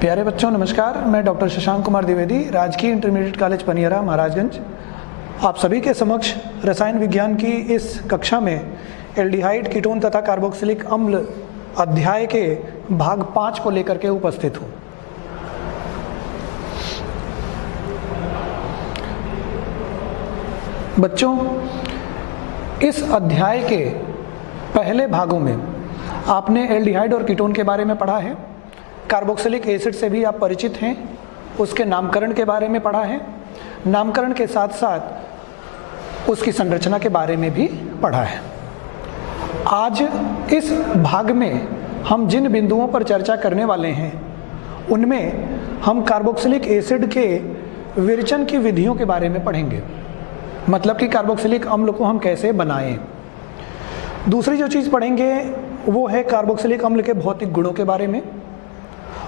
प्यारे बच्चों नमस्कार। मैं डॉक्टर शशांक कुमार द्विवेदी, राजकीय इंटरमीडिएट कॉलेज पनियरा महाराजगंज, आप सभी के समक्ष रसायन विज्ञान की इस कक्षा में एल्डिहाइड, कीटोन तथा कार्बोक्सिलिक अम्ल अध्याय के भाग 5 को लेकर के उपस्थित हूँ। बच्चों, इस अध्याय के पहले भागों में आपने एल्डिहाइड और कीटोन के बारे में पढ़ा है, कार्बोक्सिलिक एसिड से भी आप परिचित हैं, उसके नामकरण के बारे में पढ़ा है, नामकरण के साथ साथ उसकी संरचना के बारे में भी पढ़ा है। आज इस भाग में हम जिन बिंदुओं पर चर्चा करने वाले हैं उनमें हम कार्बोक्सिलिक एसिड के विरचन की विधियों के बारे में पढ़ेंगे, मतलब कि कार्बोक्सिलिक अम्ल को हम कैसे बनाएं। दूसरी जो चीज़ पढ़ेंगे वो है कार्बोक्सिलिक अम्ल के भौतिक गुणों के बारे में,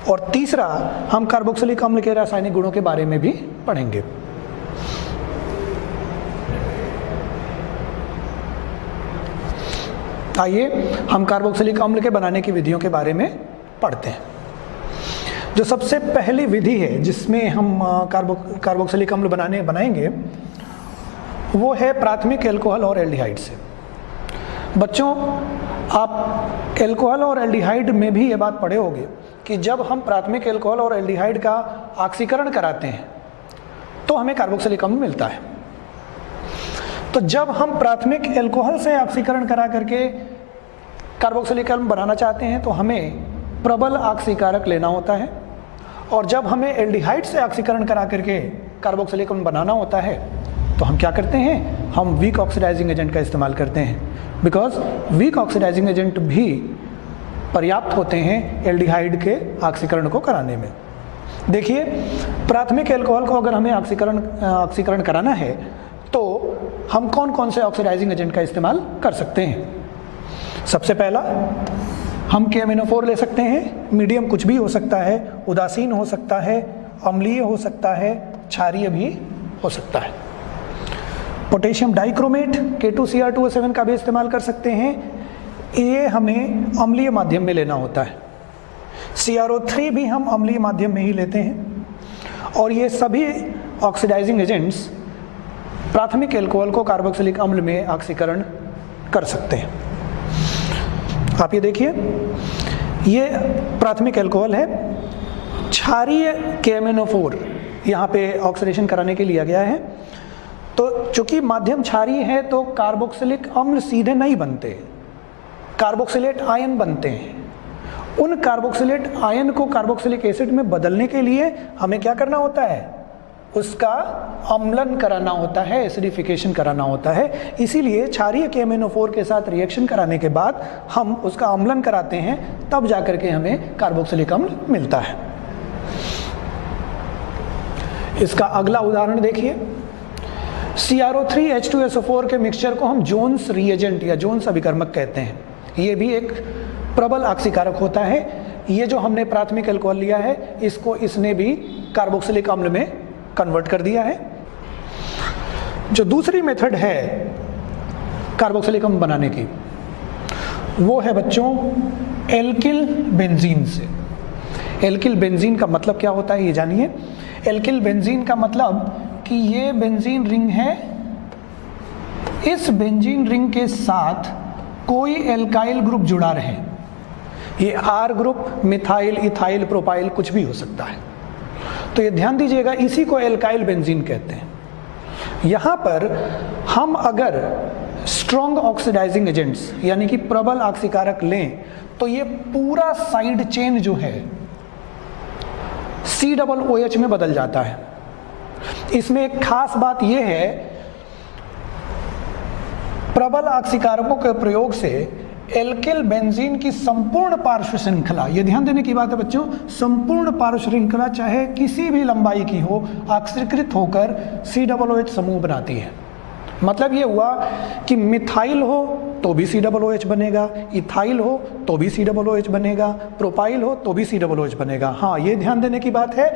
और तीसरा हम कार्बोक्सिलिक अम्ल के रासायनिक गुणों के बारे में भी पढ़ेंगे। आइए हम कार्बोक्सिलिक अम्ल के बनाने की विधियों के बारे में पढ़ते हैं। जो सबसे पहली विधि है जिसमें हम कार्बोक्सिलिक अम्ल बनाएंगे वो है प्राथमिक एल्कोहल और एल्डिहाइड से। बच्चों, आप एल्कोहल और एल्डिहाइड में भी ये बात पढ़े होंगे कि जब हम प्राथमिक एल्कोहल और एल्डिहाइड का ऑक्सीकरण कराते हैं तो हमें कार्बोक्सिलिक अम्ल मिलता है। तो जब हम प्राथमिक एल्कोहल से ऑक्सीकरण करा करके कार्बोक्सिलिक अम्ल बनाना चाहते हैं तो हमें प्रबल ऑक्सीकारक लेना होता है, और जब हमें एल्डिहाइड से ऑक्सीकरण करा करके कार्बोक्सिलिक अम्ल बनाना होता है तो हम क्या करते हैं, हम वीक ऑक्सीडाइजिंग एजेंट का इस्तेमाल करते हैं, बिकॉज वीक ऑक्सीडाइजिंग एजेंट भी पर्याप्त होते हैं एल्डिहाइड के ऑक्सीकरण को कराने में। देखिए, प्राथमिक एल्कोहल को अगर हमें ऑक्सीकरण कराना है तो हम कौन कौन से ऑक्सीडाइजिंग एजेंट का इस्तेमाल कर सकते हैं। सबसे पहला, हम KMnO4 ले सकते हैं। मीडियम कुछ भी हो सकता है, उदासीन हो सकता है, अम्लीय हो सकता है, क्षारीय भी हो सकता है। पोटेशियम डाइक्रोमेट K2Cr2O7 का भी इस्तेमाल कर सकते हैं, ये हमें अम्लीय माध्यम में लेना होता है। CrO3 भी हम अम्लीय माध्यम में ही लेते हैं, और ये सभी ऑक्सीडाइजिंग एजेंट्स प्राथमिक एल्कोहल को कार्बोक्सिलिक अम्ल में ऑक्सीकरण कर सकते हैं। आप ये देखिए, ये प्राथमिक एल्कोहल है। क्षारीय KMnO4 यहाँ पे ऑक्सीडेशन कराने के लिए लिया गया है। तो चूंकि माध्यम क्षारीय है तो कार्बोक्सिलिक अम्ल सीधे नहीं बनते, कार्बोक्सिलेट आयन बनते हैं। उन कार्बोक्सिलेट आयन को कार्बोक्सिलिक एसिड में बदलने के लिए हमें क्या करना होता है, उसका अम्लन कराना होता है, एसिडिफिकेशन कराना होता है। इसीलिए क्षारीय KMnO4 के साथ रिएक्शन कराने के बाद हम उसका अम्लन कराते हैं, तब जाकर के हमें कार्बोक्सिलिक अम्ल मिलता है। इसका अगला उदाहरण देखिए, CrO3H2SO4 के मिक्सचर को हम जोन्स रिएजेंट या जोन्स अभिकर्मक कहते हैं। ये भी एक प्रबल ऑक्सीकारक होता है। ये जो हमने प्राथमिक एल्कोहल लिया है इसको इसने भी कार्बोक्सिलिक अम्ल में कन्वर्ट कर दिया है। जो दूसरी मेथड है कार्बोक्सिलिक अम्ल बनाने की वो है बच्चों एल्किल बेंजीन से। एल्किल बेंजीन का मतलब क्या होता है ये जानिए। एल्किल बेंजीन का मतलब कि ये बेंजीन रिंग है, इस बेंजीन रिंग के साथ कोई एल्काइल ग्रुप जुड़ा रहे। ये R group, methyl, ethyl, propyl कुछ भी हो सकता है। तो ये ध्यान दीजिएगा, इसी को एल्काइल बेंजीन कहते हैं। यहाँ पर हम अगर स्ट्रॉन्ग ऑक्सीडाइजिंग एजेंट्स यानी कि प्रबल ऑक्सीकारक लें तो ये पूरा साइड चेन जो है COOH में बदल जाता है। इसमें एक खास बात यह है, प्रबल ऑक्सीकारकों के प्रयोग से एल्किल बेंजीन की संपूर्ण पार्श्व श्रृंखला, यह ध्यान देने की बात है बच्चों, संपूर्ण पार्श्व श्रृंखला चाहे किसी भी लंबाई की हो, ऑक्सीकृत होकर COOH समूह बनाती है। मतलब ये हुआ कि मिथाइल हो तो भी COOH बनेगा, इथाइल हो तो भी COOH बनेगा, प्रोपाइल हो तो भी COOH बनेगा। हाँ, ये ध्यान देने की बात है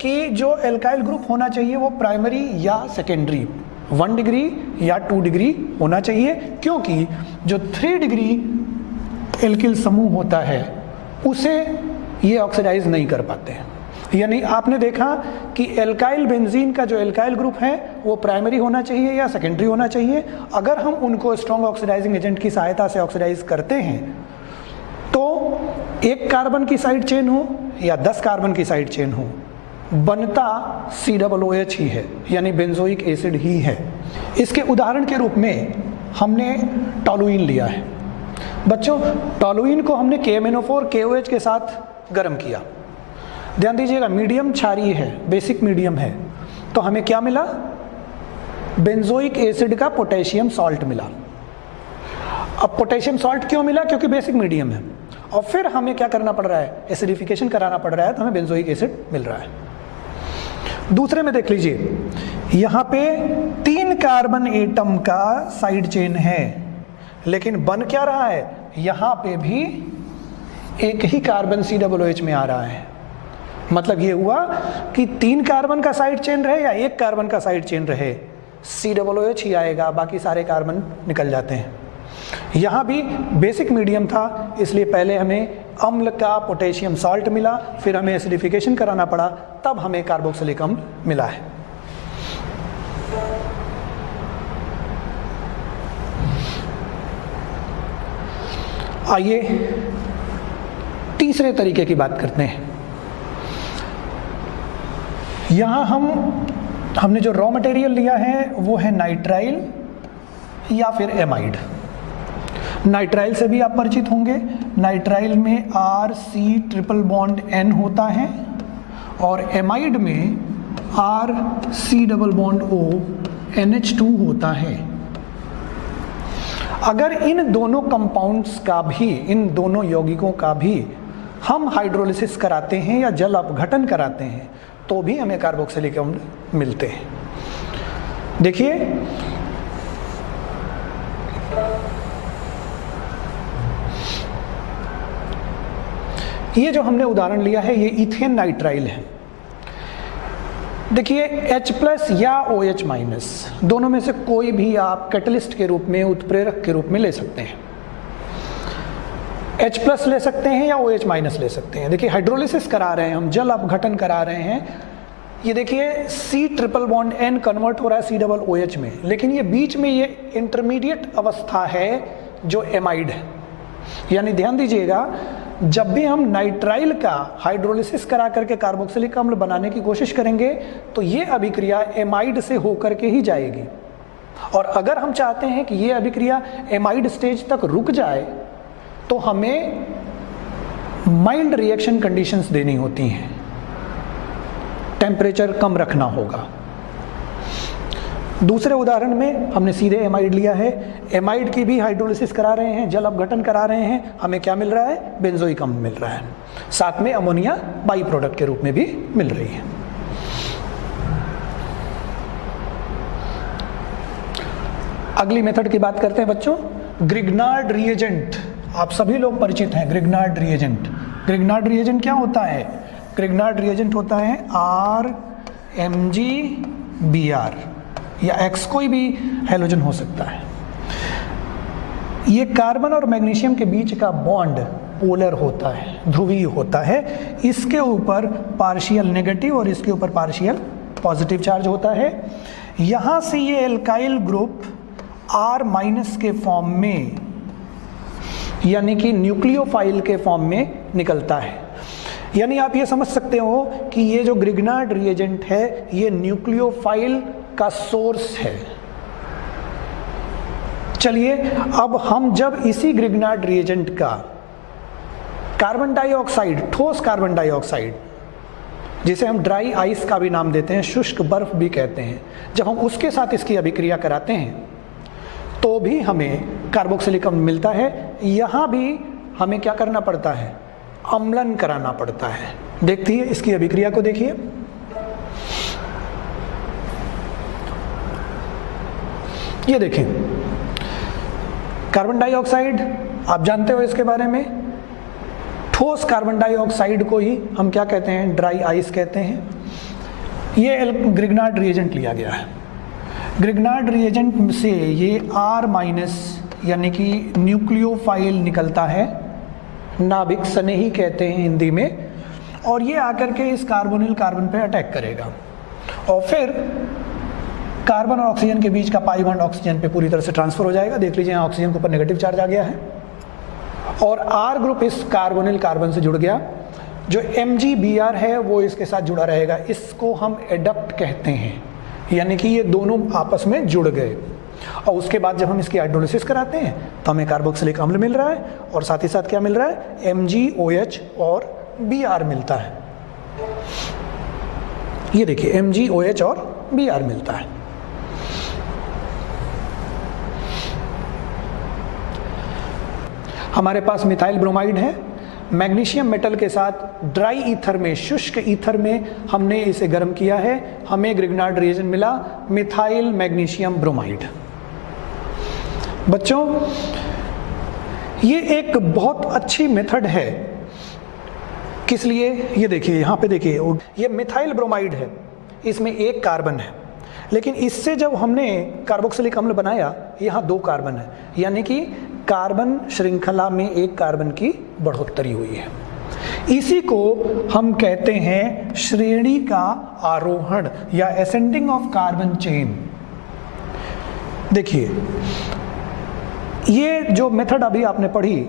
कि जो एल्काइल ग्रुप होना चाहिए वो प्राइमरी या सेकेंडरी 1 डिग्री या 2 डिग्री होना चाहिए, क्योंकि जो 3 डिग्री एल्किल समूह होता है उसे ये ऑक्सीडाइज नहीं कर पाते हैं। यानी आपने देखा कि एल्काइल बेंजीन का जो एल्काइल ग्रुप है वो प्राइमरी होना चाहिए या सेकेंडरी होना चाहिए। अगर हम उनको स्ट्रॉन्ग ऑक्सीडाइजिंग एजेंट की सहायता से ऑक्सीडाइज करते हैं तो 1 कार्बन की साइड चेन हो या 10 कार्बन की साइड चेन हो, बनता COOH ही है, यानी बेंजोइक एसिड ही है। इसके उदाहरण के रूप में हमने टॉलुइन लिया है। बच्चों, टॉलुइन को हमने KMnO4 KOH के साथ गर्म किया। ध्यान दीजिएगा, मीडियम क्षारीय है, बेसिक मीडियम है, तो हमें क्या मिला? बेंजोइक एसिड का पोटेशियम सॉल्ट मिला। अब पोटेशियम सॉल्ट क्यों मिला? क्योंकि बेसिक मीडियम है। और फिर हमें क्या करना पड़ रहा है? एसिडिफिकेशन कराना पड़ रहा है, तो हमें बेंजोइक एसिड मिल रहा है। दूसरे में देख लीजिए, यहाँ पे 3 कार्बन एटम का साइड चेन है, लेकिन बन क्या रहा है? यहाँ पे भी एक ही कार्बन COOH में आ रहा है। मतलब ये हुआ कि 3 कार्बन का साइड चेन रहे या 1 कार्बन का साइड चेन रहे, COOH ही आएगा, बाकी सारे कार्बन निकल जाते हैं। यहाँ भी बेसिक मीडियम था, इसलिए पहले हमें अम्ल का पोटेशियम सॉल्ट मिला, फिर हमें एसिडिफिकेशन कराना पड़ा, तब हमें कार्बोक्सिलिक अम्ल मिला है। आइए तीसरे तरीके की बात करते हैं। यहाँ हमने जो रॉ मटेरियल लिया है वो है नाइट्राइल या फिर एमाइड। नाइट्राइल से भी आप परिचित होंगे। नाइट्राइल में RC≡N होता है और एमाइड में RC≡O NH2 होता है। अगर इन दोनों कंपाउंड्स का भी, इन दोनों यौगिकों का भी हम हाइड्रोलिसिस कराते हैं या जल अपघटन कराते हैं तो भी हमें कार्बोक्सिलिक अम्ल मिलते हैं। देखिए, ये जो हमने उदाहरण लिया है ये इथेन नाइट्राइल है। देखिए, H+ या OH- दोनों में से कोई भी आप कैटलिस्ट के रूप में, उत्प्रेरक के रूप में ले सकते हैं। H+ ले सकते हैं या OH- ले सकते हैं। देखिए, हाइड्रोलिसिस करा रहे हैं हम, जल अपघटन करा रहे हैं। ये देखिए, C≡N कन्वर्ट हो रहा है COOH में, लेकिन ये बीच में ये इंटरमीडिएट अवस्था है जो एमाइड है। यानी ध्यान दीजिएगा, जब भी हम नाइट्राइल का हाइड्रोलिसिस करा करके कार्बोक्सिलिक अम्ल बनाने की कोशिश करेंगे तो ये अभिक्रिया एमाइड से होकर के ही जाएगी। और अगर हम चाहते हैं कि ये अभिक्रिया एमाइड स्टेज तक रुक जाए तो हमें माइल्ड रिएक्शन कंडीशंस देनी होती हैं, टेम्परेचर कम रखना होगा। दूसरे उदाहरण में हमने सीधे एमाइड लिया है। एमाइड की भी हाइड्रोलिसिस करा रहे हैं, जल अपघटन करा रहे हैं, हमें क्या मिल रहा है? बेंजोइक अम्ल मिल रहा है। साथ में अमोनिया बाई प्रोडक्ट के रूप में भी मिल रही है। अगली मेथड की बात करते हैं बच्चों, ग्रिग्नार्ड रिएजेंट। आप सभी लोग परिचित हैं ग्रिग्नार्ड रिएजेंट। ग्रिग्नार्ड रिएजेंट क्या होता है? ग्रिग्नार्ड रिएजेंट होता है RMgBr या X, कोई भी हैलोजन हो सकता है। ये कार्बन और मैग्नीशियम के बीच का बॉन्ड पोलर होता है, ध्रुवीय होता है। इसके ऊपर पार्शियल नेगेटिव और इसके ऊपर पार्शियल पॉजिटिव चार्ज होता है। यहाँ से ये एल्काइल ग्रुप R- के फॉर्म में, यानी कि न्यूक्लियोफाइल के फॉर्म में निकलता है। यानी आप ये समझ सकते हो कि ये जो ग्रिग्नार्ड रिएजेंट है ये न्यूक्लियोफाइल का सोर्स है। चलिए, अब हम जब इसी ग्रिग्नार्ड रिएजेंट का कार्बन डाइऑक्साइड, ठोस कार्बन डाइऑक्साइड, जिसे हम ड्राई आइस का भी नाम देते हैं, शुष्क बर्फ भी कहते हैं, जब हम उसके साथ इसकी अभिक्रिया कराते हैं तो भी हमें कार्बोक्सिलिक अम्ल मिलता है। यहाँ भी हमें क्या करना पड़ता है? अम्लन कराना पड़ता है। देखिए इसकी अभिक्रिया को, देखिए ये देखें, कार्बन डाइऑक्साइड आप जानते हो इसके बारे में, ठोस कार्बन डाइऑक्साइड को ही हम क्या कहते हैं? ड्राई आइस कहते हैं। ये ग्रिग्नार्ड रिएजेंट लिया गया है। ग्रिग्नार्ड रिएजेंट से ये R- यानी कि न्यूक्लियोफाइल निकलता है, नाभिक स्नेही कहते हैं हिंदी में। और ये आकर के इस कार्बोनिल कार्बन पे अटैक करेगा और फिर कार्बन और ऑक्सीजन के बीच का पाई बॉन्ड ऑक्सीजन पे पूरी तरह से ट्रांसफर हो जाएगा। देख लीजिए यहाँ ऑक्सीजन के ऊपर नेगेटिव चार्ज आ गया है और R ग्रुप इस कार्बोनिल कार्बन से जुड़ गया। जो MgBr है वो इसके साथ जुड़ा रहेगा। इसको हम एडप्ट कहते हैं, यानी कि ये दोनों आपस में जुड़ गए और उसके बाद जब हम इसकी हाइड्रोलिसिस कराते हैं तो हमें कार्बोक्सिलिक अम्ल मिल रहा है और साथ ही साथ क्या मिल रहा है, MgOH और Br मिलता है। ये देखिए MgOH और Br मिलता है। हमारे पास मिथाइल ब्रोमाइड है। मैग्नीशियम मेटल के साथ ड्राई ईथर में, शुष्क ईथर में हमने इसे गर्म किया है, हमें ग्रिग्नार्ड रिएजेंट मिला मिथाइल मैग्नीशियम ब्रोमाइड। बच्चों ये एक बहुत अच्छी मेथड है। किस लिए? ये देखिए यहाँ पे देखिए, ये मिथाइल ब्रोमाइड है, इसमें एक कार्बन है, लेकिन इससे जब हमने कार्बोक्सिलिक अम्ल बनाया यहाँ दो कार्बन है, यानी कि कार्बन श्रृंखला में एक कार्बन की बढ़ोतरी हुई है। इसी को हम कहते हैं श्रेणी का आरोहण या असेंडिंग ऑफ कार्बन चेन। देखिए ये जो मेथड अभी आपने पढ़ी,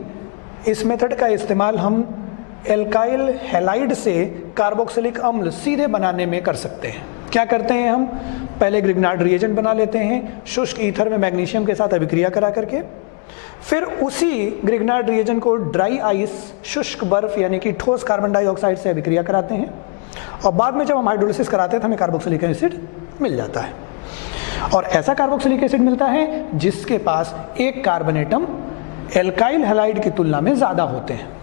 इस मेथड का इस्तेमाल हम एल्काइल हैलाइड से कार्बोक्सिलिक अम्ल सीधे बनाने में कर सकते हैं। क्या करते हैं हम? पहले ग्रिग्नार्ड रिएजेंट बना लेते हैं शुष्क ईथर में मैग्नीशियम के साथ अभिक्रिया करा करके, फिर उसी ग्रिग्नार्ड रिएजेंट को ड्राई आइस, शुष्क बर्फ यानी कि ठोस कार्बन डाइऑक्साइड से अभिक्रिया कराते हैं और बाद में जब हम हाइड्रोलिसिस कराते हैं तो हमें कार्बोक्सिलिक एसिड मिल जाता है। और ऐसा कार्बोक्सिलिक एसिड मिलता है जिसके पास एक कार्बन एटम एल्काइल हैलाइड की तुलना में ज्यादा होते हैं।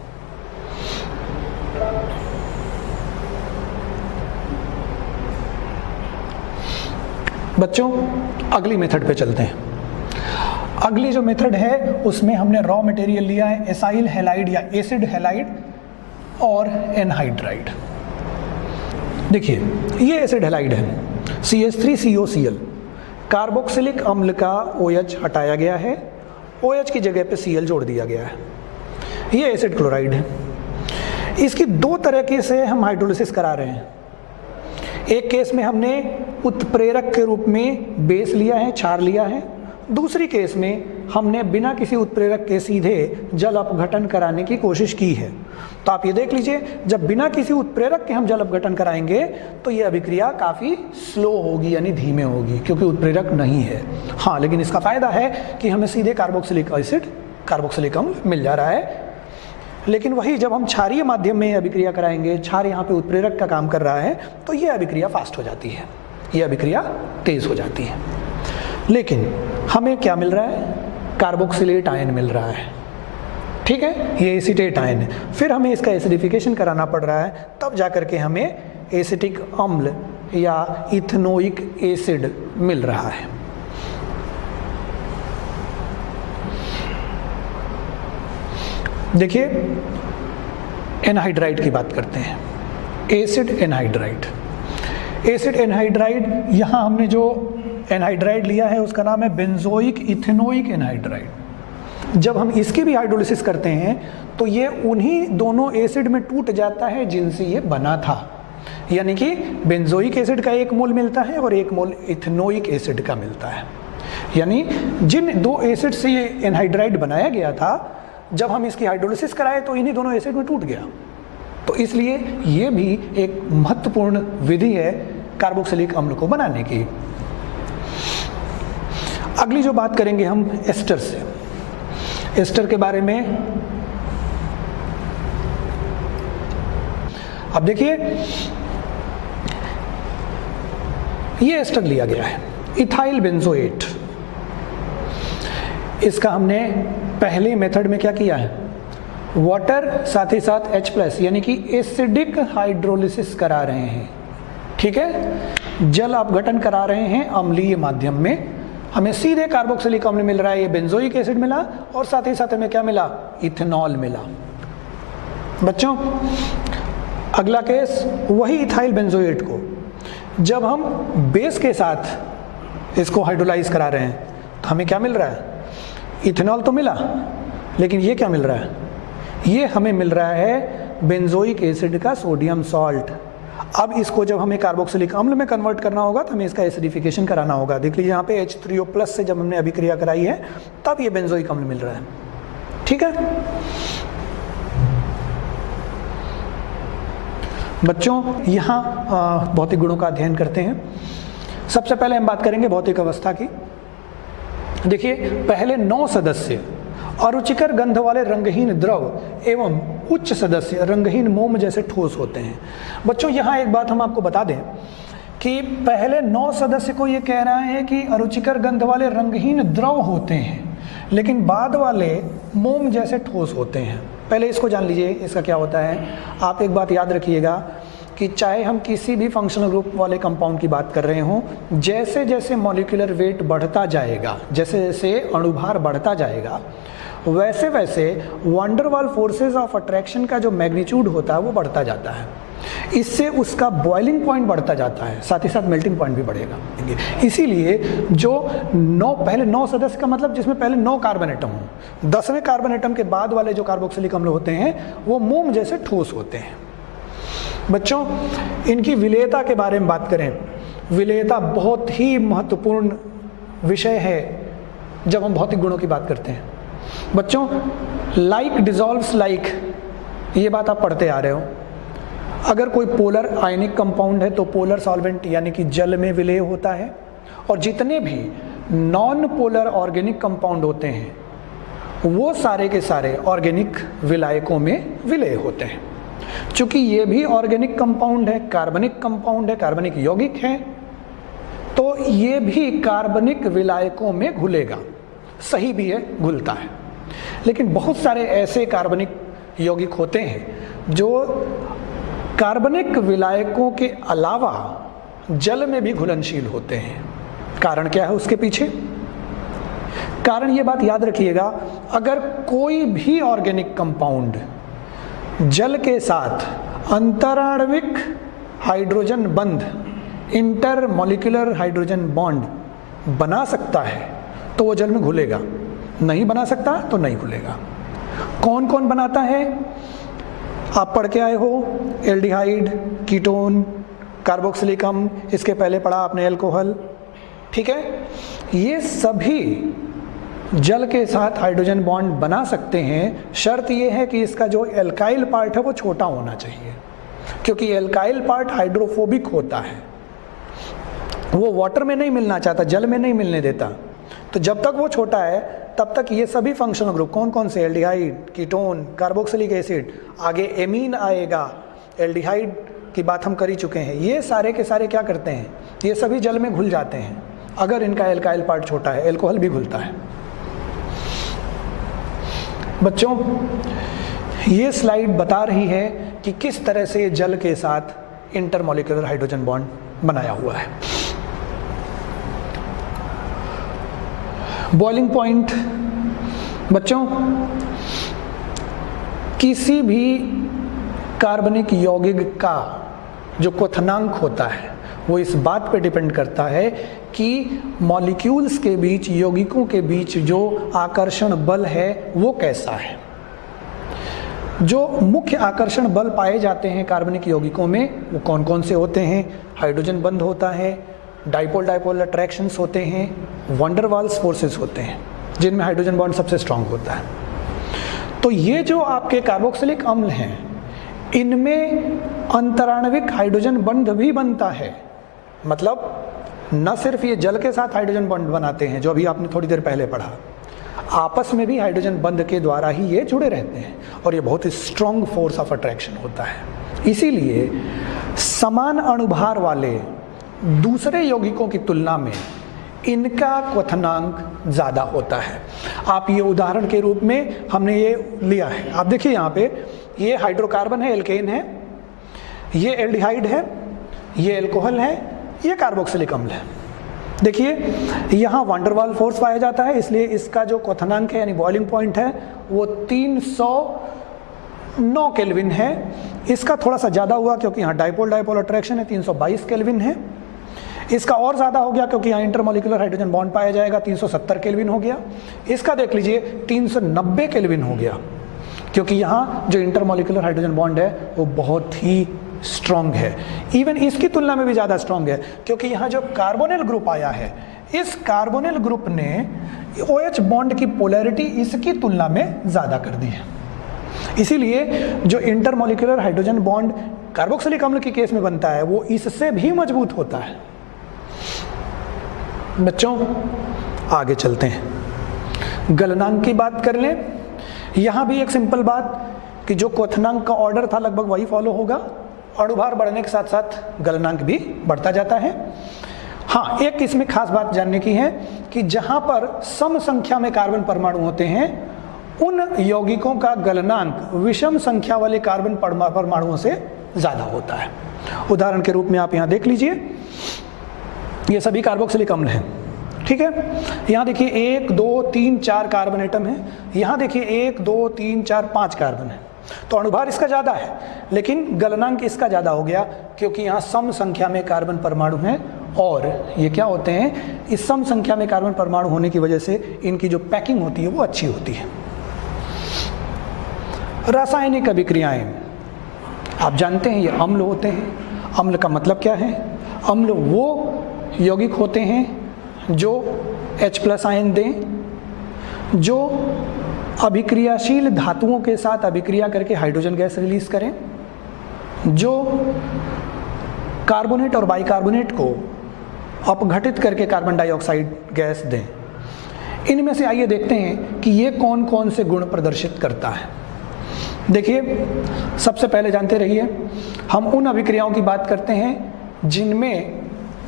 बच्चों अगली मेथड पे चलते हैं। अगली जो मेथड है उसमें हमने रॉ मटेरियल लिया है एसाइल हैलाइड या एसिड हैलाइड और एनहाइड्राइड। देखिए ये एसिड हैलाइड है, CH3COCl। कार्बोक्सिलिक अम्ल का OH हटाया गया है, OH की जगह पे Cl जोड़ दिया गया है। ये एसिड क्लोराइड है। इसकी दो तरीके से हम हाइड्रोलिसिस करा रहे हैं। एक केस में हमने उत्प्रेरक के रूप में बेस लिया है, क्षार लिया है। दूसरी केस में हमने बिना किसी उत्प्रेरक के सीधे जल अपघटन कराने की कोशिश की है। तो आप ये देख लीजिए, जब बिना किसी उत्प्रेरक के हम जल अपघटन कराएंगे तो ये अभिक्रिया काफ़ी स्लो होगी, यानी धीमे होगी, क्योंकि उत्प्रेरक नहीं है। हाँ, लेकिन इसका फायदा है कि हमें सीधे कार्बोक्सिलिक एसिड, कार्बोक्सिलिक अम्ल मिल जा रहा है। लेकिन वही जब हम क्षारीय माध्यम में अभिक्रिया कराएंगे, क्षार यहाँ पे उत्प्रेरक का काम कर रहा है, तो ये अभिक्रिया फास्ट हो जाती है, ये अभिक्रिया तेज हो जाती है। लेकिन हमें क्या मिल रहा है? कार्बोक्सिलेट आयन मिल रहा है, ठीक है, ये एसीटेट आयन है। फिर हमें इसका एसिडिफिकेशन कराना पड़ रहा है, तब जाकर के हमें एसिटिक अम्ल या इथेनोइक एसिड मिल रहा है। देखिए एनहाइड्राइड की बात करते हैं, एसिड एनहाइड्राइड। एसिड एनहाइड्राइड, यहाँ हमने जो एनहाइड्राइड लिया है उसका नाम है बेंजोइक इथेनोइक एनहाइड्राइड। जब हम इसकी भी हाइड्रोलिसिस करते हैं तो ये उन्हीं दोनों एसिड में टूट जाता है जिनसे ये बना था, यानी कि बेंजोइक एसिड का एक मोल मिलता है और एक मोल इथेनोइक एसिड का मिलता है। यानी जिन दो एसिड से ये एनहाइड्राइड बनाया गया था, जब हम इसकी हाइड्रोलिसिस कराए तो इन्हीं दोनों एसिड में टूट गया। तो इसलिए ये भी एक महत्वपूर्ण विधि है कार्बोक्सिलिक अम्ल को बनाने की। अगली जो बात करेंगे हम एस्टर से, एस्टर के बारे में। अब देखिए ये एस्टर लिया गया है इथाइल बेंजोएट। इसका हमने पहले मेथड में क्या किया है? वाटर साथ ही साथ H+ यानी कि एसिडिक हाइड्रोलिसिस करा रहे हैं, ठीक है, जल अपघटन करा रहे हैं अम्लीय माध्यम में। हमें सीधे कार्बोक्सिलिक अम्ल मिल रहा है, ये बेंजोइक एसिड मिला और साथ ही साथ हमें क्या मिला? इथेनॉल मिला। बच्चों अगला केस वही इथाइल बेंजोएट को जब हम बेस के साथ इसको हाइड्रोलाइज करा रहे हैं तो हमें क्या मिल रहा है? इथेनॉल तो मिला, लेकिन ये क्या मिल रहा है? ये हमें मिल रहा है बेंजोइक एसिड का सोडियम सॉल्ट। अब इसको जब हमें कार्बोक्सिलिक अम्ल में कन्वर्ट करना होगा तो हमें इसका एसिडिफिकेशन कराना होगा। देख लीजिए यहाँ पे H3O+ से जब हमने अभिक्रिया कराई है तब ये बेंजोइक अम्ल मिल रहा है। ठीक है बच्चों, यहाँ भौतिक गुणों का अध्ययन करते हैं। सबसे पहले हम बात करेंगे भौतिक अवस्था की। देखिए, पहले 9 सदस्य अरुचिकर गंध वाले रंगहीन द्रव एवं उच्च सदस्य रंगहीन मोम जैसे ठोस होते हैं। बच्चों, यहाँ एक बात हम आपको बता दें कि पहले 9 सदस्य को ये कह रहा है कि अरुचिकर गंध वाले रंगहीन द्रव होते हैं, लेकिन बाद वाले मोम जैसे ठोस होते हैं। पहले इसको जान लीजिए, इसका क्या होता है। आप एक बात याद रखिएगा कि चाहे हम किसी भी फंक्शनल ग्रुप वाले कंपाउंड की बात कर रहे हों, जैसे जैसे मॉलिक्यूलर वेट बढ़ता जाएगा, जैसे जैसे अणुभार बढ़ता जाएगा, वैसे वैसे वंडर वाल फोर्सेज ऑफ अट्रैक्शन का जो मैग्नीट्यूड होता है वो बढ़ता जाता है। इससे उसका बॉइलिंग पॉइंट बढ़ता जाता है, साथ ही साथ मेल्टिंग पॉइंट भी बढ़ेगा। इसीलिए जो पहले 9 सदस्य का मतलब जिसमें पहले 9 कार्बन एटम हो, 10वें कार्बन एटम के बाद वाले जो कार्बोक्सिलिक अम्ल होते हैं वो मोम जैसे ठोस होते हैं। बच्चों, इनकी विलेयता के बारे में बात करें। विलेयता बहुत ही महत्वपूर्ण विषय है जब हम भौतिक गुणों की बात करते हैं। बच्चों, लाइक डिसॉल्व्स लाइक, ये बात आप पढ़ते आ रहे हो। अगर कोई पोलर आयनिक कंपाउंड है तो पोलर सॉल्वेंट यानी कि जल में विलेय होता है, और जितने भी नॉन पोलर ऑर्गेनिक कंपाउंड होते हैं वो सारे के सारे ऑर्गेनिक विलायकों में विलेय होते हैं। चूंकि ये भी ऑर्गेनिक कंपाउंड है, कार्बनिक कंपाउंड है, कार्बनिक यौगिक है, तो ये भी कार्बनिक विलायकों में घुलेगा। सही भी है, घुलता है। लेकिन बहुत सारे ऐसे कार्बनिक यौगिक होते हैं जो कार्बनिक विलायकों के अलावा जल में भी घुलनशील होते हैं। कारण क्या है उसके पीछे? कारण ये बात याद रखिएगा, अगर कोई भी ऑर्गेनिक कंपाउंड जल के साथ अंतराण्विक हाइड्रोजन बंध, इंटरमॉलिक्यूलर हाइड्रोजन बॉन्ड बना सकता है तो वो जल में घुलेगा, नहीं बना सकता तो नहीं घुलेगा। कौन कौन बनाता है आप पढ़ के आए हो, एल्डिहाइड, कीटोन, कार्बोक्सिलिक अम्ल, इसके पहले पढ़ा आपने एल्कोहल। ठीक है, ये सभी जल के साथ हाइड्रोजन बॉन्ड बना सकते हैं। शर्त ये है कि इसका जो एल्काइल पार्ट है वो छोटा होना चाहिए, क्योंकि एल्काइल पार्ट हाइड्रोफोबिक होता है, वो वाटर में नहीं मिलना चाहता, जल में नहीं मिलने देता। तो जब तक वो छोटा है तब तक ये सभी फंक्शनल ग्रुप कौन कौन से, एल्डिहाइड, कीटोन, कार्बोक्सिलिक एसिड, आगे एमीन आएगा, एल्डिहाइड की बात हम कर ही चुके हैं, ये सारे के सारे क्या करते हैं, ये सभी जल में घुल जाते हैं अगर इनका एल्काइल पार्ट छोटा है। एल्कोहल भी घुलता है। बच्चों, ये स्लाइड बता रही है कि किस तरह से जल के साथ इंटरमॉलिक्यूलर हाइड्रोजन बॉन्ड बनाया हुआ है। बॉइलिंग पॉइंट, बच्चों, किसी भी कार्बनिक यौगिक का जो क्वथनांक होता है वो इस बात पे डिपेंड करता है कि मॉलिक्यूल्स के बीच, यौगिकों के बीच जो आकर्षण बल है वो कैसा है। जो मुख्य आकर्षण बल पाए जाते हैं कार्बनिक यौगिकों में वो कौन कौन से होते हैं? हाइड्रोजन बंध होता है, डाइपोल डाइपोल अट्रैक्शंस होते हैं, वंडर वाल्स फोर्सेस होते हैं, जिनमें हाइड्रोजन बॉन्ड सबसे स्ट्रांग होता है। तो ये जो आपके कार्बोक्सिलिक अम्ल हैं, इनमें अंतराण्विक हाइड्रोजन बंध भी बनता है। मतलब न सिर्फ ये जल के साथ हाइड्रोजन बंध बनाते हैं, जो अभी आपने थोड़ी देर पहले पढ़ा, आपस में भी हाइड्रोजन बंध के द्वारा ही ये जुड़े रहते हैं, और ये बहुत ही स्ट्रॉन्ग फोर्स ऑफ अट्रैक्शन होता है। इसीलिए समान अणुभार वाले दूसरे यौगिकों की तुलना में इनका क्वथनांक ज़्यादा होता है। आप ये उदाहरण के रूप में हमने ये लिया है, आप देखिए यहाँ पे ये हाइड्रोकार्बन है, एल्केन है, ये एल्डिहाइड है, ये एल्कोहल है, ये कार्बोक्सिलिक अम्ल है। देखिए यहाँ वंडर वाल फोर्स पाया जाता है, इसलिए इसका जो क्वथनांक है यानी बॉइलिंग पॉइंट है वो 309 केल्विन है। इसका थोड़ा सा ज़्यादा हुआ क्योंकि यहाँ डाइपोल डाइपोल अट्रैक्शन है, 322 केल्विन है। इसका और ज़्यादा हो गया क्योंकि यहाँ इंटरमॉलिक्यूलर हाइड्रोजन बॉन्ड पाया जाएगा, 370 केल्विन हो गया। इसका देख लीजिए 390 केल्विन हो गया। क्योंकि यहाँ जो इंटरमॉलिक्यूलर हाइड्रोजन बॉन्ड है वो बहुत ही स्ट्रॉन्ग है, इवन इसकी तुलना में भी ज़्यादा स्ट्रॉन्ग है, क्योंकि यहाँ जो कार्बोनिल ग्रुप आया है, इस कार्बोनिल ग्रुप ने OH बॉन्ड की पोलैरिटी इसकी तुलना में ज़्यादा कर दी है। इसीलिए जो इंटरमॉलिक्यूलर हाइड्रोजन बॉन्ड कार्बोक्सिलिक अम्ल के केस में बनता है वो इससे भी मजबूत होता है। बच्चों आगे चलते हैं, गलनांक की बात कर लें। यहाँ भी एक सिंपल बात कि जो क्वथनांक का ऑर्डर था लगभग वही फॉलो होगा, अणुभार बढ़ने के साथ साथ गलनांक भी बढ़ता जाता है। हाँ, एक इसमें खास बात जानने की है कि जहाँ पर सम संख्या में कार्बन परमाणु होते हैं उन यौगिकों का गलनांक विषम संख्या वाले कार्बन परमाणुओं से ज़्यादा होता है। उदाहरण के रूप में आप यहाँ देख लीजिए, ये सभी कार्बोक्सिलिक अम्ल हैं, ठीक है। यहाँ देखिए 1 2 3 4 कार्बन एटम है, यहाँ देखिए 1 2 3 4 5 कार्बन है, तो अणुभार इसका ज़्यादा है लेकिन गलनांक इसका ज़्यादा हो गया क्योंकि यहाँ सम संख्या में कार्बन परमाणु हैं और ये क्या होते हैं, इस सम संख्या में कार्बन परमाणु होने की वजह से इनकी जो पैकिंग होती है वो अच्छी होती है। रासायनिक अभिक्रियाएं, आप जानते हैं ये अम्ल होते हैं। अम्ल का मतलब क्या है? अम्ल वो यौगिक होते हैं जो H+ आयन दें, जो अभिक्रियाशील धातुओं के साथ अभिक्रिया करके हाइड्रोजन गैस रिलीज करें, जो कार्बोनेट और बाइकार्बोनेट को अपघटित करके कार्बन डाइऑक्साइड गैस दें। इनमें से आइए देखते हैं कि ये कौन कौन से गुण प्रदर्शित करता है। देखिए, सबसे पहले जानते रहिए, हम उन अभिक्रियाओं की बात करते हैं जिनमें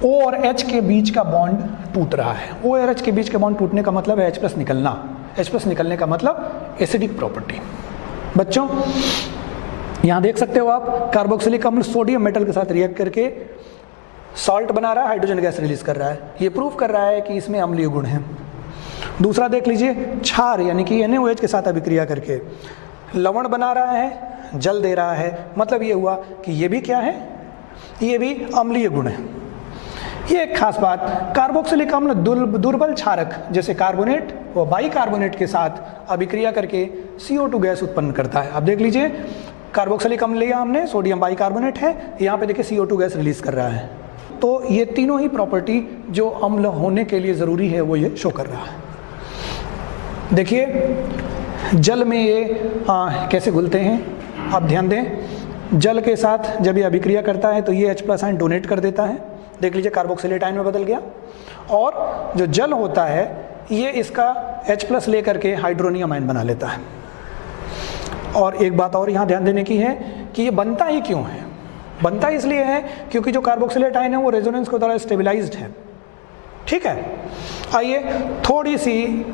O और H के बीच का बॉन्ड टूट रहा है। O और H के बीच का बॉन्ड टूटने का मतलब है H+ निकलना। H+ निकलने का मतलब एसिडिक प्रॉपर्टी। बच्चों यहाँ देख सकते हो आप, कार्बोक्सिलिक अम्ल सोडियम मेटल के साथ रिएक्ट करके सॉल्ट बना रहा है, हाइड्रोजन गैस रिलीज कर रहा है। ये प्रूव कर रहा है कि इसमें अम्लीय गुण हैं। दूसरा देख लीजिए, क्षार यानी कि NaOH के साथ अभिक्रिया करके लवण बना रहा है, जल दे रहा है, मतलब ये हुआ कि ये भी क्या है, ये भी अम्लीय गुण है। ये एक खास बात, कार्बोक्सिलिक अम्ल दुर्बल क्षारक जैसे कार्बोनेट व बाइकार्बोनेट के साथ अभिक्रिया करके CO2 गैस उत्पन्न करता है। आप देख लीजिए, कार्बोक्सिलिक अम्ल लिया हमने, सोडियम बाइकार्बोनेट है, यहाँ पे देखिए CO2 गैस रिलीज कर रहा है। तो ये तीनों ही प्रॉपर्टी जो अम्ल होने के लिए ज़रूरी है वो ये शो कर रहा है। देखिए जल में ये कैसे घुलते हैं, आप ध्यान दें, जल के साथ जब ये अभिक्रिया करता है तो ये H+ आयन डोनेट कर देता है, देख लीजिए कार्बोक्सिलेट आयन में बदल गया, और जो जल होता है ये इसका H+ लेकर के हाइड्रोनियम आयन बना लेता है। और एक बात और यहाँ ध्यान देने की है कि ये बनता ही क्यों है, बनता इसलिए है क्योंकि जो कार्बोक्सिलेट आयन है वो रेजोनेंस के द्वारा स्टेबलाइज्ड है, ठीक है। आइए थोड़ी सी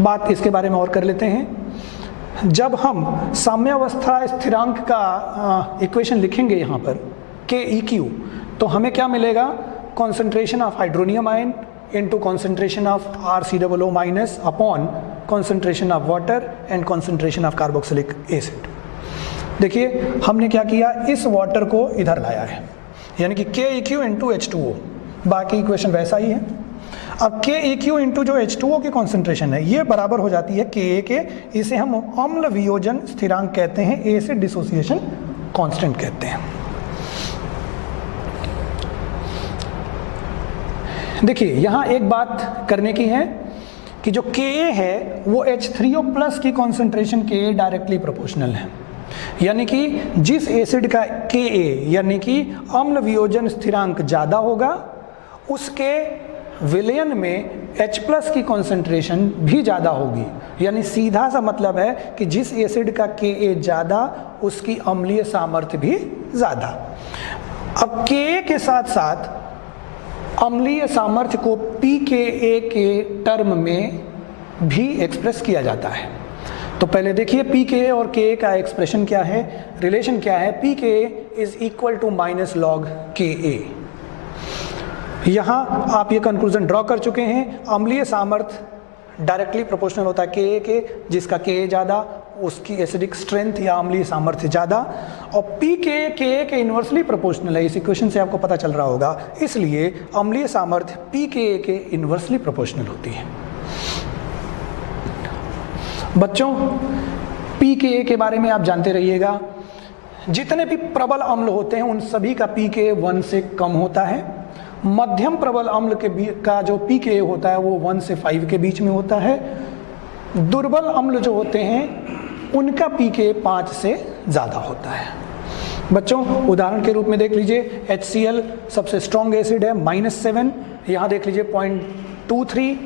बात इसके बारे में और कर लेते हैं। जब हम साम्यावस्था स्थिरांक का इक्वेशन लिखेंगे यहाँ पर KEQ, तो हमें क्या मिलेगा, concentration of hydronium ion into concentration of RCOO minus upon concentration of water and concentration of carboxylic acid. देखिए हमने क्या किया, इस वाटर को इधर लाया है, यानी कि KEQ इंटू H2O, बाकी इक्वेशन वैसा ही है। अब KEQ इंटू जो H2O की कॉन्सेंट्रेशन है ये बराबर हो जाती है Ka के, इसे हम अम्ल वियोजन स्थिरांक कहते हैं, एसिड डिसोसिएशन कांस्टेंट कहते हैं। देखिए यहाँ एक बात करने की है कि जो Ka है वो H3O+ की कॉन्सेंट्रेशन Ka डायरेक्टली प्रोपोर्शनल है, यानी कि जिस एसिड का Ka यानी कि अम्ल वियोजन स्थिरांक ज़्यादा होगा उसके विलयन में H+ की कॉन्सेंट्रेशन भी ज़्यादा होगी, यानी सीधा सा मतलब है कि जिस एसिड का Ka ज़्यादा उसकी अम्लीय सामर्थ्य भी ज़्यादा। अब Ka के साथ साथ अम्लीय सामर्थ्य को pKa के टर्म में भी एक्सप्रेस किया जाता है। तो पहले देखिए pKa और Ka का एक्सप्रेशन क्या है, रिलेशन क्या है, pKa is equal to minus log Ka। यहाँ आप ये कंक्लूजन ड्रॉ कर चुके हैं, अम्लीय सामर्थ्य डायरेक्टली प्रोपोर्शनल होता है Ka के, जिसका Ka ज़्यादा उसकी एसिडिक स्ट्रेंथ या अम्लीय सामर्थ्य ज़्यादा, और pKa Ka के इन्वर्सली प्रोपोर्शनल है, इस इक्वेशन से आपको पता चल रहा होगा, इसलिए अम्लीय सामर्थ्य pKa के इन्वर्सली प्रोपोर्शनल होती है। बच्चों pKa के बारे में आप जानते रहिएगा। जितने भी प्रबल अम्ल होते हैं उन सभी का pKa 1 से कम होता है। मध्यम प्रबल अम्ल का जो pKa होता है वो 1 से 5 के बीच में होता है। दुर्बल अम्ल जो होते हैं उनका pKa 5 से ज़्यादा होता है। बच्चों उदाहरण के रूप में देख लीजिए, HCl सबसे स्ट्रॉन्ग एसिड है, -7, यहाँ देख लीजिए 0.23,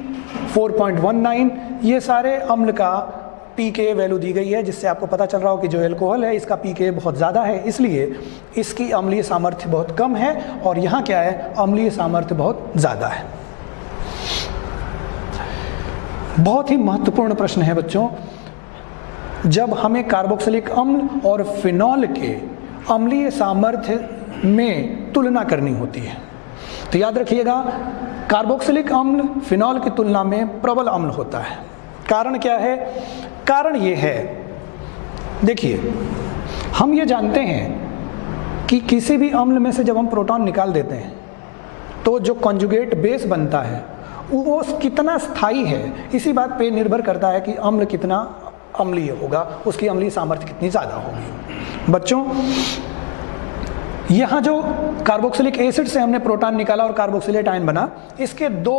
4.19, ये सारे अम्ल का pKa वैल्यू दी गई है, जिससे आपको पता चल रहा हो कि जो एल्कोहल है इसका pKa बहुत ज़्यादा है, इसलिए इसकी अम्लीय सामर्थ्य बहुत कम है, और यहाँ क्या है, अम्लीय सामर्थ्य बहुत ज़्यादा है। बहुत ही महत्वपूर्ण प्रश्न है बच्चों, जब हमें कार्बोक्सिलिक अम्ल और फिनॉल के अम्लीय सामर्थ्य में तुलना करनी होती है, तो याद रखिएगा कार्बोक्सिलिक अम्ल फिनॉल की तुलना में प्रबल अम्ल होता है। कारण क्या है? कारण ये है, देखिए हम ये जानते हैं कि किसी भी अम्ल में से जब हम प्रोटॉन निकाल देते हैं तो जो कॉन्जुगेट बेस बनता है वो कितना स्थायी है, इसी बात पे निर्भर करता है कि अम्ल कितना अम्लीय होगा, उसकी अम्लीय सामर्थ्य कितनी ज़्यादा होगी। बच्चों यहाँ जो कार्बोक्सिलिक एसिड से हमने प्रोटॉन निकाला और कार्बोक्सिलेट आयन बना, इसके दो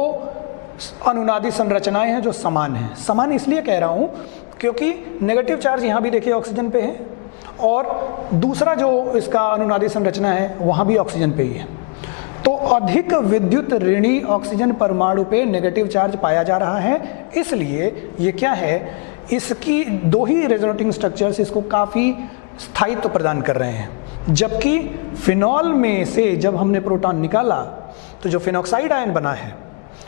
अनुनादी संरचनाएं हैं जो समान हैं। समान इसलिए कह रहा हूँ क्योंकि नेगेटिव चार्ज यहाँ भी देखिए ऑक्सीजन पे है, और दूसरा जो इसका अनुनादी संरचना है वहाँ भी ऑक्सीजन पे ही है। तो अधिक विद्युत ऋणी ऑक्सीजन परमाणु पे नेगेटिव चार्ज पाया जा रहा है, इसलिए ये क्या है, इसकी दो ही रेजोनेटिंग स्ट्रक्चर्स इसको काफ़ी स्थायित्व प्रदान कर रहे हैं। जबकि फिनॉल में से जब हमने प्रोटॉन निकाला तो जो फिनॉक्साइड आयन बना है,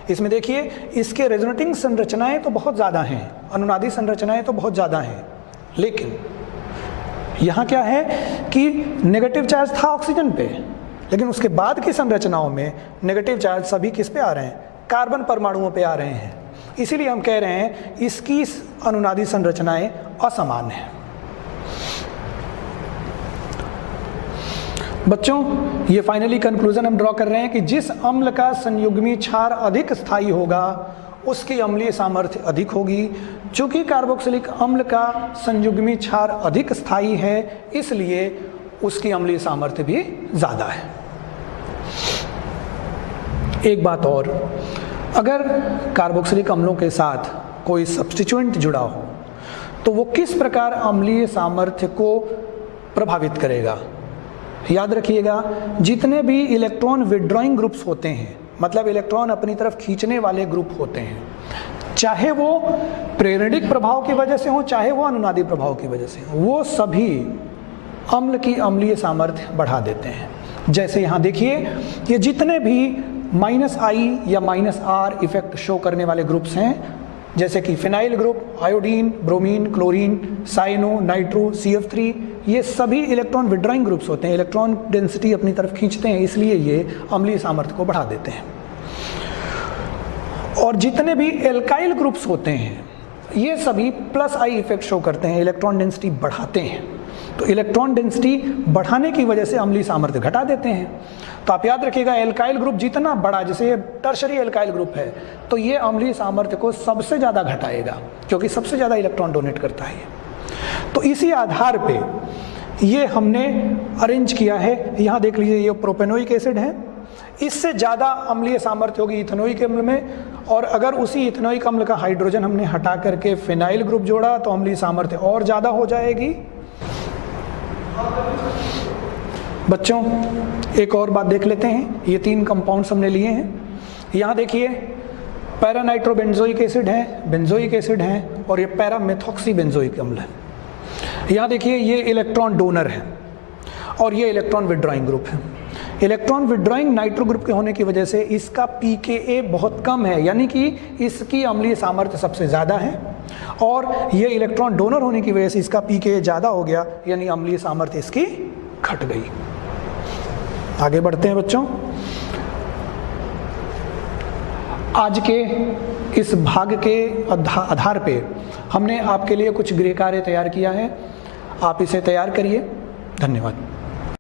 इसमें देखिए इसके रेजोनेटिंग संरचनाएं तो बहुत ज़्यादा हैं, अनुनादी संरचनाएं तो बहुत ज़्यादा हैं, लेकिन यहाँ क्या है कि नेगेटिव चार्ज था ऑक्सीजन पे, लेकिन उसके बाद की संरचनाओं में नेगेटिव चार्ज सभी किस पे आ रहे हैं, कार्बन परमाणुओं पे आ रहे हैं। इसीलिए हम कह रहे हैं इसकी अनुनादी संरचनाएं असमान हैं। बच्चों ये फाइनली कंक्लूजन हम ड्रॉ कर रहे हैं कि जिस अम्ल का संयुग्मी क्षार अधिक स्थायी होगा उसकी अम्लीय सामर्थ्य अधिक होगी। चूंकि कार्बोक्सिलिक अम्ल का संयुग्मी क्षार अधिक स्थायी है, इसलिए उसकी अम्लीय सामर्थ्य भी ज़्यादा है। एक बात और, अगर कार्बोक्सिलिक अम्लों के साथ कोई सब्स्टिट्यूएंट जुड़ा हो तो वो किस प्रकार अम्लीय सामर्थ्य को प्रभावित करेगा। याद रखिएगा, जितने भी इलेक्ट्रॉन विड्रॉइंग ग्रुप्स होते हैं, मतलब इलेक्ट्रॉन अपनी तरफ खींचने वाले ग्रुप होते हैं, चाहे वो प्रेरणिक प्रभाव की वजह से हो चाहे वो अनुनादी प्रभाव की वजह से हो, वो सभी अम्ल की अम्लीय सामर्थ्य बढ़ा देते हैं। जैसे यहाँ देखिए, ये जितने भी -I या -R इफेक्ट शो करने वाले ग्रुप्स हैं, जैसे कि phenyl group, iodine, bromine, chlorine, cyano, nitro, CF3, ये सभी इलेक्ट्रॉन विड्रॉइंग ग्रुप्स होते हैं, इलेक्ट्रॉन डेंसिटी अपनी तरफ खींचते हैं, इसलिए ये अम्लीय सामर्थ्य को बढ़ा देते हैं। और जितने भी एल्काइल ग्रुप्स होते हैं ये सभी +I इफेक्ट शो करते हैं, इलेक्ट्रॉन डेंसिटी बढ़ाते हैं। तो इलेक्ट्रॉन डेंसिटी बढ़ाने की वजह से अम्लीय सामर्थ्य घटा देते हैं। तो आप याद रखिएगा, एल्काइल ग्रुप जितना बड़ा, जैसे ये टर्शरी एल्काइल ग्रुप है, तो ये अम्लीय सामर्थ्य को सबसे ज़्यादा घटाएगा क्योंकि सबसे ज़्यादा इलेक्ट्रॉन डोनेट करता है। तो इसी आधार पे ये हमने अरेंज किया है। यहाँ देख लीजिए, ये प्रोपेनोइक एसिड है, इससे ज़्यादा अम्लीय सामर्थ्य होगी इथेनोइक अम्ल में, और अगर उसी इथेनोइक अम्ल का हाइड्रोजन हमने हटा करके फिनाइल ग्रुप जोड़ा तो अम्लीय सामर्थ्य और ज़्यादा हो जाएगी। बच्चों एक और बात देख लेते हैं, ये 3 कंपाउंड्स हमने लिए हैं। यहाँ देखिए, पैरानाइट्रोबेंजोइक एसिड है, बेंजोइक एसिड है, और ये पैरामेथॉक्सी बेंजोइक अम्ल है। यहाँ देखिए, ये इलेक्ट्रॉन डोनर है और ये इलेक्ट्रॉन विड्रॉइंग ग्रुप है। इलेक्ट्रॉन विड्रॉइंग नाइट्रो ग्रुप के होने की वजह से इसका pKa बहुत कम है, यानी कि इसकी अम्लीय सामर्थ्य सबसे ज़्यादा है, और ये इलेक्ट्रॉन डोनर होने की वजह से इसका pKa ज़्यादा हो गया, यानी अम्लीय सामर्थ्य इसकी घट गई। आगे बढ़ते हैं बच्चों। आज के इस भाग के आधार पे हमने आपके लिए कुछ गृह कार्य तैयार किया है, आप इसे तैयार करिए। धन्यवाद।